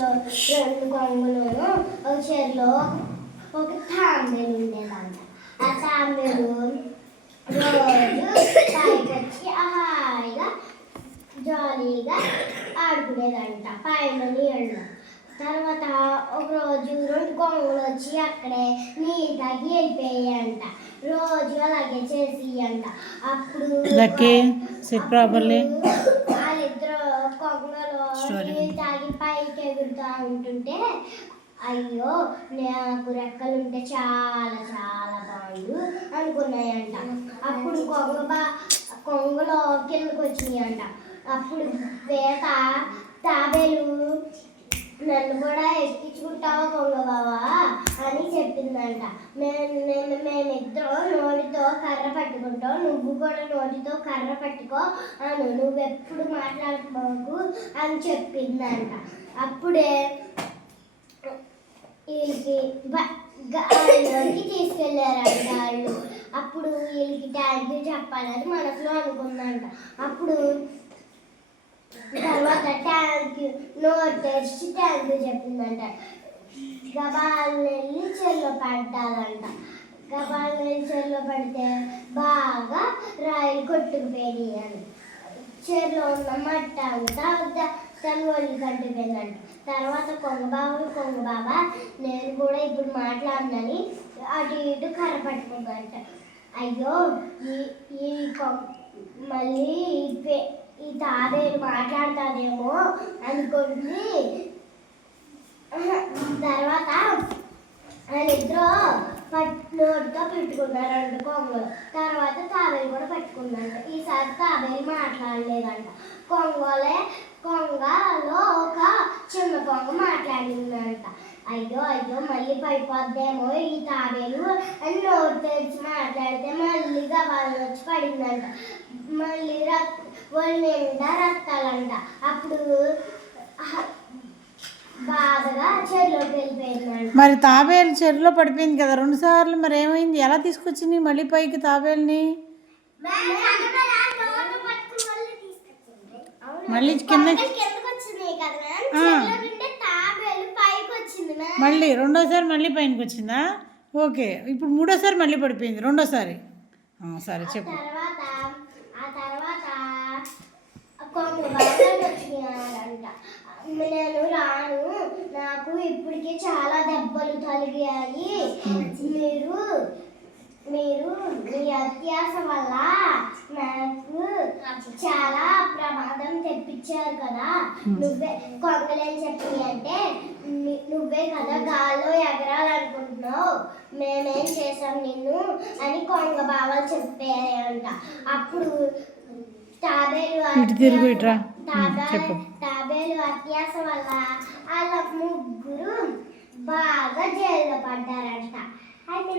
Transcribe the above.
రెండు కొంగులు ఒక చెరులో ఒక తాంబేలు ఉండేదంట. ఆ తాంబేలు రోజు పైకి వచ్చి హాయిగా జాలీగా ఆడుకునేదంట పైన నీళ్ళు. తర్వాత ఒకరోజు రెండు కొంగులు వచ్చి అక్కడే నీళ్ళు తాగి వెళ్ళిపోయాయంట. రోజు అలాగే చేసి అంట. అప్పుడు వాళ్ళిద్దరు కొంగలో నీళ్ళు తాగి పైకి ఎగురుతూ ఉంటుంటే అయ్యో నాకు రెక్కలుంటే చాలా చాలా బాగుండు అనుకున్నాయంట. అప్పుడు కొంగలో కిందకు వచ్చినాయంట. అప్పుడు తాబేలు నన్ను కూడా ఎక్కించుకుంటావా కొంగ బావా అని చెప్పిందంట. మేమిద్దరం నోటితో కర్ర పట్టుకుంటాం, నువ్వు కూడా నోటితో కర్ర పట్టుకో అను, నువ్వెప్పుడు మాట్లాడుకోకు అని చెప్పిందంట. అప్పుడే వీళ్ళకి గాలిలోకి తీసుకెళ్ళారంట వాళ్ళు. అప్పుడు వీళ్ళకి థ్యాంక్ యూ చెప్పాలని మనసులో అనుకుందంట. అప్పుడు తర్వాత థ్యాంక్ యూ నోరు తెరిచి థ్యాంక్ యూ చెప్పిందంట. గబాలని చెరులో పడ్డాలంట. గబాలని చెరులో పడితే బాగా రాయిలు కొట్టుకుపోయాయి. చెరులో ఉన్న మట్ట అంతా తన ఒళ్ళు కట్టిపోయిందంట. తర్వాత కొంగ బాబా నేను కూడా ఇప్పుడు మాట్లాడినని అటు ఇటు కర్ర పట్టుకుందంట. అయ్యో మళ్ళీ ఈ తాబేలు మాట్లాడతాదేమో అనుకుంది. తర్వాత వాళ్ళిద్దరూ నోటితో పెట్టుకున్నారు రెండు కొంగలు. తర్వాత తాబేలు కూడా పట్టుకుందంట. ఈసారి తాబేలు మాట్లాడలేదంట. కొంగలో ఒక చిన్న కొంగ మాట్లాడిందంట. అయ్యో మళ్ళీ పడిపోద్దేమో ఈ తాబేలు అని నోరు తెరిచి మాట్లాడితే మళ్ళీ గబాలను వచ్చి పడిందంట. మళ్ళీ వాళ్ళ నిండా రక్తాలంట. అప్పుడు బాధగా చెరులోకి వెళ్ళిపోయిందంట. మరి తాబేలు చెరులో పడిపోయింది కదా 2 సార్లు, మరి ఏమైంది? ఎలా తీసుకొచ్చింది మళ్ళీ పైకి తాబేలుని? మళ్ళీ మళ్ళీ రెండోసారి మళ్ళీ పైనకి వచ్చిందా? ఓకే, ఇప్పుడు 3ఓసారి మళ్ళీ పడిపోయింది, రెండోసారి. సరే చెప్పు. నేను రాను, నాకు ఇప్పటికే చాలా దెబ్బలు తగిలాయి. మీరు మీ అత్యాస వల్ల నాకు చాలా ప్రమాదం తెప్పించారు కదా. నువ్వే కొంగలేని చెప్పి అంటే నువ్వే కదా గాల్లో ఎగరాలనుకుంటున్నావు, మేమేం చేసాం నిన్ను అని కొంగ బావలు చెప్పాయంట. అప్పుడు తాబేలు అత్యాస వల్ల వాళ్ళ ముగ్గురు బాగా జైల్లో పడ్డారంట. అయితే